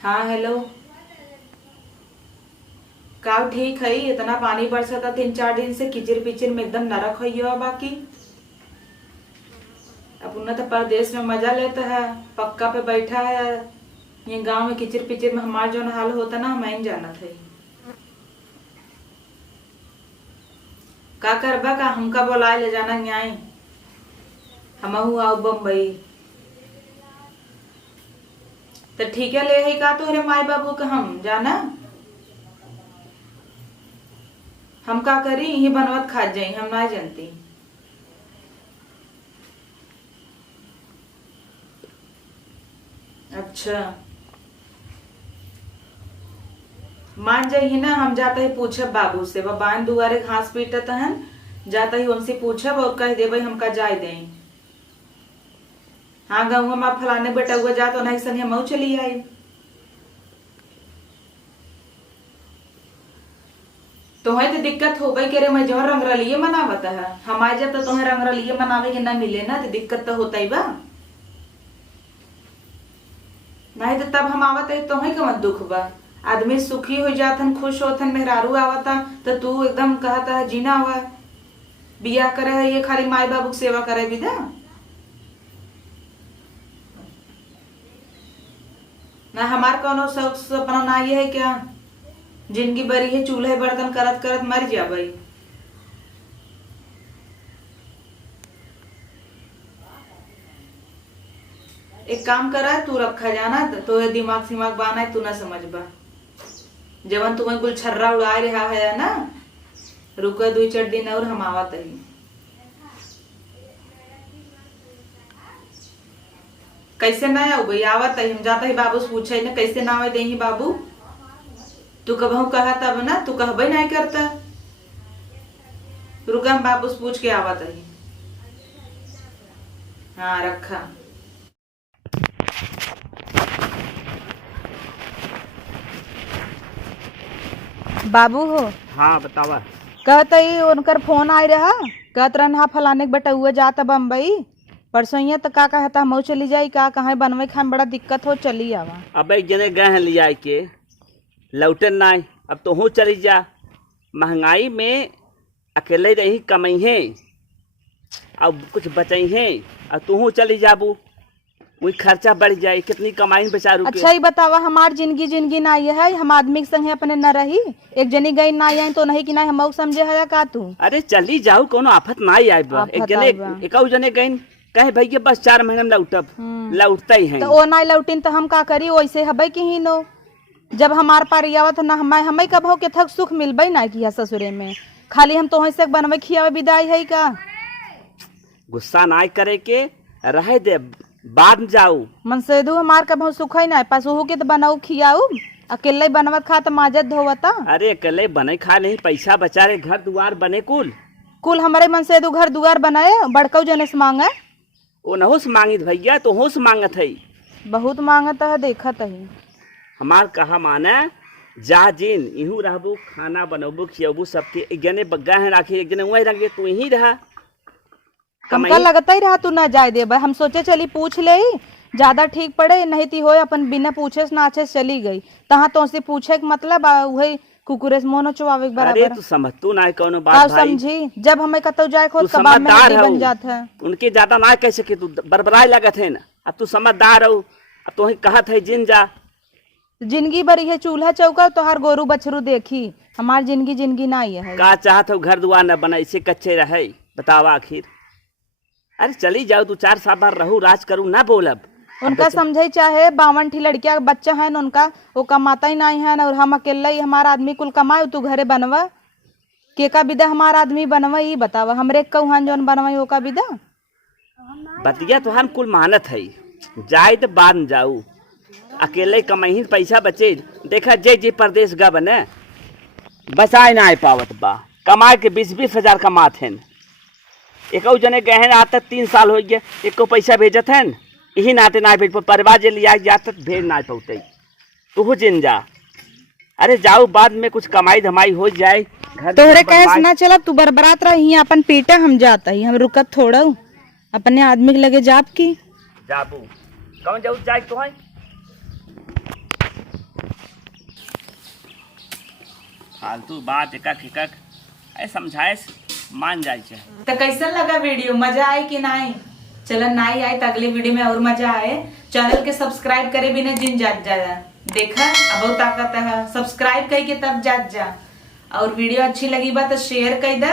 हाँ हेलो। का ठीक है। इतना पानी बरसा था 3-4 दिन से, किचिर पिचिर में एकदम नरक हो बाकी। अब उन्हें तो परदेश में मजा लेता है, पक्का पे बैठा है। ये गांव में किचिर पिचिर में हमारा जो हाल होता ना, मैं नहीं जाना था। का करबा का हमका बोलाए ले जाना न्याय, हम आओ बम्बई। तो ठीक है, ले है का तोहरे माई बाबू का हम जाना। हम का करी, यही बनवत खा जाई, हम ना जानती। अच्छा मान जाइए ना, हम जाता ही पूछब बाबू से, वह बांध दुआरे घास पीटत हन, जाता ही उनसे पूछब और कह देवे हमका जाय दें। हाँ गाँव में फलाने बेटा हुआ जा तो नहीं संगे मऊ चली आई। तुम्हें तो दिक्कत हो गई कि रे मैं जो रंगरलिये मनावत है, हम आ जब तो तुम्हें रंगरलिये मनावे के ना मिले ना, तो दिक्कत तो होता ही बा। नहीं तो तब हम आवत है तुम्हें का मत दुख बा। आदमी सुखी हो जातन, खुश होतन, मेहरारू आवता तो तू एकदम कहता है जीना हुआ बियाह करे है, ये खाली माई बाबू की सेवा करे विदा। ना हमार कोनो शौक सपना ना ये है क्या, जिंदगी बरी है चूल्हे बर्तन करत करत मर जा भाई। एक काम करा, तू रखा जाना तो दिमाग सिमाग बाना है, तू ना समझ बा। जवन तुम्हें कुल छर्रा उड़ा रहा है ना, रुको 2-4 दिन और हम आवत ही। कैसे ना आओ भाई, आवत ही हम जाता ही बाबू से पूछे ना कैसे ना आवे दे बाबू। तू कबहू कहा तब ना, तू कहबे नहीं करता। रुका हम बाबू से पूछ के आवत ही। हाँ रखा। बाबू हो। हाँ बतावा। कहत ही उनकर फोन आए रहा, कहत रहन हा फलाने के बेटा हुआ जाता बम्बई परसों, तो का कहता हम चली जाई, का कहा बनवे खाए में बड़ा दिक्कत हो, चली आवा। अब जने गए हैं लिया के लौटे ना, अब तो हूँ चली जा। महंगाई में अकेले रही कमाई है, अब कुछ बचाई है, अब तू हूँ चली जाबू, वही खर्चा बढ़ जाए, कितनी कमाई बेचारू। अच्छा ही बतावा, हमार जिंदगी ना ये है, हम आदमी के संगे अपने न रही, एक जनी गई ना आई तो नहीं कि ना हम समझे है का तू। अरे चली जाऊ, कोनो आफत ना आई। एक जने एक जने गई कहे भैया बस 4 महीने में लौटब, लौटता ही है। तो ओ ना लौटिन तो हम का करी, वैसे हबे की ही नो। जब हमार पारी आवत ना, हमें कब हो के थक सुख मिलबे ना किया ससुरे में, खाली हम तो से बनवे खियावे विदाई है का। गुस्सा ना करे के रहे दे, बाद में जाऊ। मनसेदू हमार कब सुख ही ना, पशु के तो बनाऊ खियाऊ, अकेले बनवत खा तो माजत धोवता। अरे अकेले बने खा नहीं, पैसा बचा रहे, घर दुआर बने कुल कुल हमारे मनसेदू घर दुआर बनाए, बड़कऊ जने से मांगे। वो न होश मांगी भैया, तो होश मांगत है, बहुत मांगत है, देखत है। हमार कहा माने जा जिन इहू रहबू, खाना बनबू खियाबू सबके, एक जने बग्गा है राखी, एक जने वही रख तू यही रहा। हमका लगता ही रहा तू ना जाए दे, हम सोचे चली पूछ ले, ज्यादा ठीक पड़े, नहीं ती हो अपन बिना पूछे से नाचे चली गई, तहाँ तो से पूछे के मतलब वही कुकुरे से मोनो चुआवे के बराबर। अरे तू समझ तू ना कोनो बात भाई, समझी जब हमें कतो जाए खुद कबाब में हड्डी बन जात है। उनके ज्यादा ना कह सके, तू बरबराए लगत है ना, अब तू समझदार हो, अब तो कहत है जिन जा। जिंदगी भरी है चूल्हा चौका, तो हर गोरू बछरू देखी, हमार जिंदगी ना ये है। का चाहत हो घर दुआर न बना, इसे कच्चे रहे, बतावा आखिर। अरे चली जाओ, 2-4 साल बार रहू, राज करूँ ना बोलब। उनका समझे चाहे 52 लड़किया बच्चा है उनका, वो कमाता ही नहीं है, और हम अकेला ही हमारा आदमी कुल कमाए, तू घरे बनवा के का विदा हमारा आदमी बनवा, ये बतावा हमरे कहन जौन बनवा वो का विदा। बतिया तो हम कुल मानत है, जाए तो बाद में जाऊ, अकेले कमाई पैसा बचे। देखा जे जे परदेश गा बने बचाए ना आ पावत बा, कमाए के 20-20 हजार कमात हैं। एक जने गए हैं आज तक 3 साल हो गए, एक को पैसा भेजत हैं, यही नाते ना भेज परिवार जे लिया जात भेज ना पौते, तू जिन जा। अरे जाऊ, बाद में कुछ कमाई धमाई हो जाए। तोहरे कहे ना चला, तू बरबरात रही अपन पीटा, हम जाता ही, हम रुकत थोड़ा अपने आदमी के लगे जाप की जाबू कौन जाऊ जाए तो है। फालतू बात एकक एकक ऐ समझाए मान जाए चाहे। तो कैसा लगा वीडियो, मजा आए कि नहीं? चलो नहीं आए तो अगले वीडियो में और मजा आए। चैनल के सब्सक्राइब करे बिना जिन जात जा देखा अब ताकत है, सब्सक्राइब करके तब जात जा। और वीडियो अच्छी लगी बा तो शेयर कर दे।